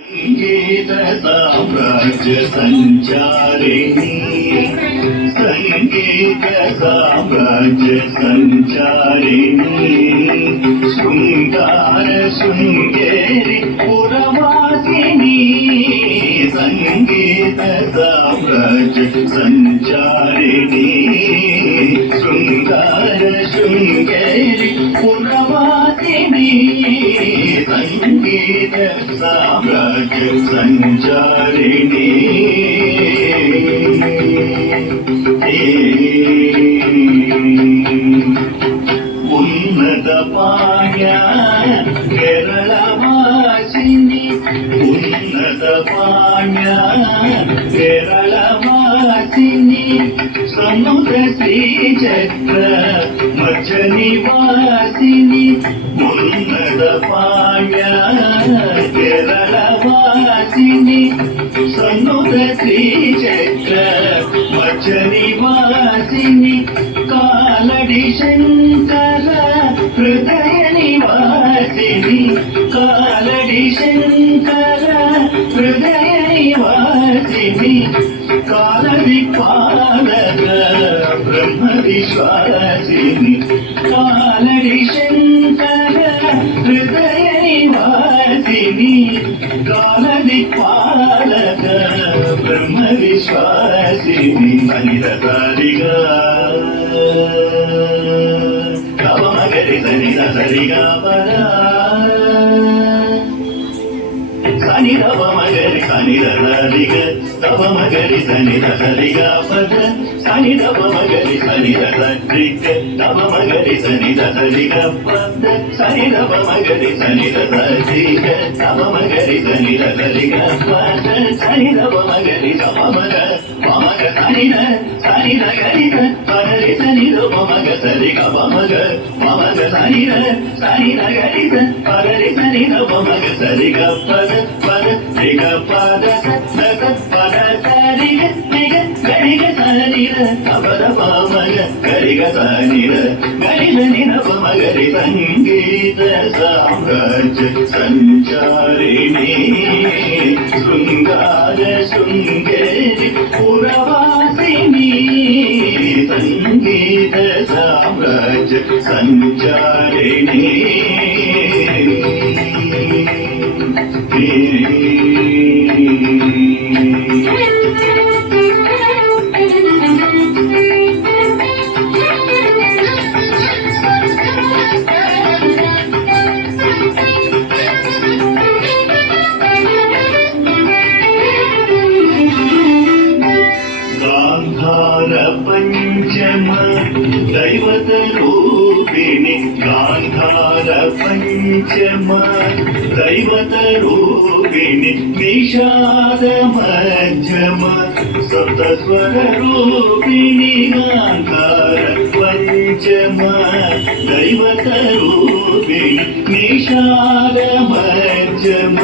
సంగీత సామ్రాజ్య సంచారిణి సంగీత సామ్రాజ్య సంచారిణి శృంగార శృంగేరి పురవాసిని సంగీత సామ్రాజ్య సంచారిణి శృంగార శృంగేరి పురవాసిని సంగీత సామ్రాజ్య సంచారిణి ఉన్నత పాణ్య కేరళవాసిని ఉన్నత పాణ్య కేరళవాసిని సముద్ర శ్రీచక్ర మధ్య నివాసిని ఉన్నత పాణ్య కేరళవాసిని సముద్ర శ్రీచక్ర మధ్య నివాసిని కాలడి శంకర హృదయ నివాసిని కాలడి శంకర హృదయ నివాసిని కాలది పాలక బ్రహ్మ విశ్వాసిని కాలడి శంకర హృదయ నివాసిని కాలది పాలక బ్రహ్మ విశ్వాసిని మనిరతారిగా మగరి సని సరిగా పదా సని రవ మగరి సని రరిగ తవ మగరి సని సరిగా పద సని రవ మగరి సని రిగ తవ మగరి సని సరిగ పద సని రవ మగరి సని రిగ తవ మగరి సని సరిగ పద సని రవ మగరి తవ మగ మగ సని సని గరి పదరి సని రవ మగ సరిగ మగ మగ సని సని గరి పదరి సని రవ మగ సరిగ పద పద రిగ పద సత పద సరిగ రిగ గరిగ సనిర పద మగ గరిగ సనిర గరిగ నిరవ మగరి సంగీత సామ్రాజ్య సంచారిణి శృంగార శృంగేరి పురవాసిని సంగీత సామ్రాజ్య సంచారిణి పంచమ దైవత రూపిణి గాంధార పంచమ దైవత రూపిణి నిషాద మధ్యమ సప్తస్వర రూపిణి గాంధార పంచమ దైవత రూపిణి నిషాద మధ్యమ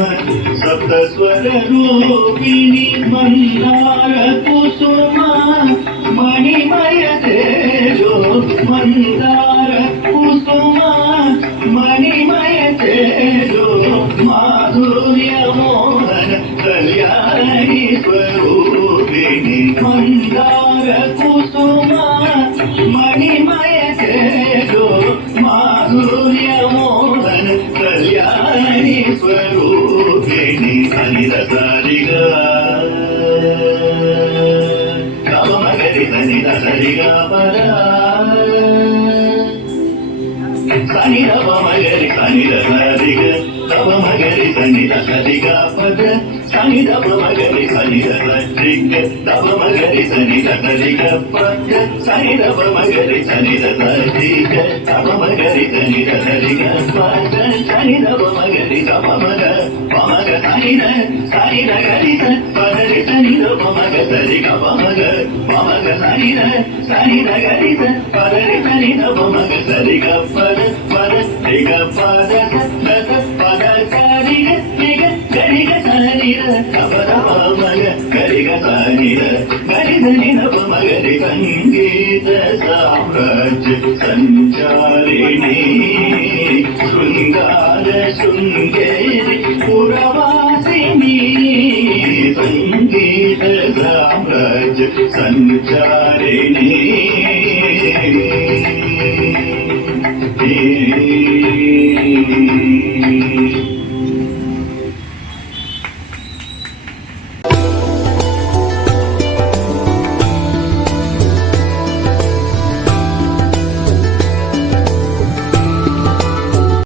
సప్తస్వర రూపిణి మందార కుసుమ మణిమయ తేజో మందార కుసుమ మణిమయ తేజో మాధుర్య మోహన కళ్యాణి స్వరూపిణి మందార కుసుమ మణిమయ తేజో మాధుర్య మోహన కళ్యాణి స్వరూపిణి అనిరసారిగా సరిగా పదా సని రవ మగరి సని సరిగ తవ మగరి సని సరిగా పద సని రవ మగరి సని రిగ తవ మగరి సని సరిగ పద సని రవ మగరి సని సరిగ తవ మగరి సని సరిగ పద సని రవ మగరి తవ మగ పమగ సని గరి పదరి సని రవ మగ సరిగ పమగ పమగ సని గరి పదరి సని రవ మగ సరిగ పద పద రిగ పద సత పద సరిగ రిగ గరిగ సనిర కపద మగ గరిగ సనిర గరిగ నిరవ మగరి సంగీత సామ్రాజ్య సంచారిణి శృంగార శృంగేరి పురవాసిని సంగీత సామ్రాజ్య సంచారిణి ఏ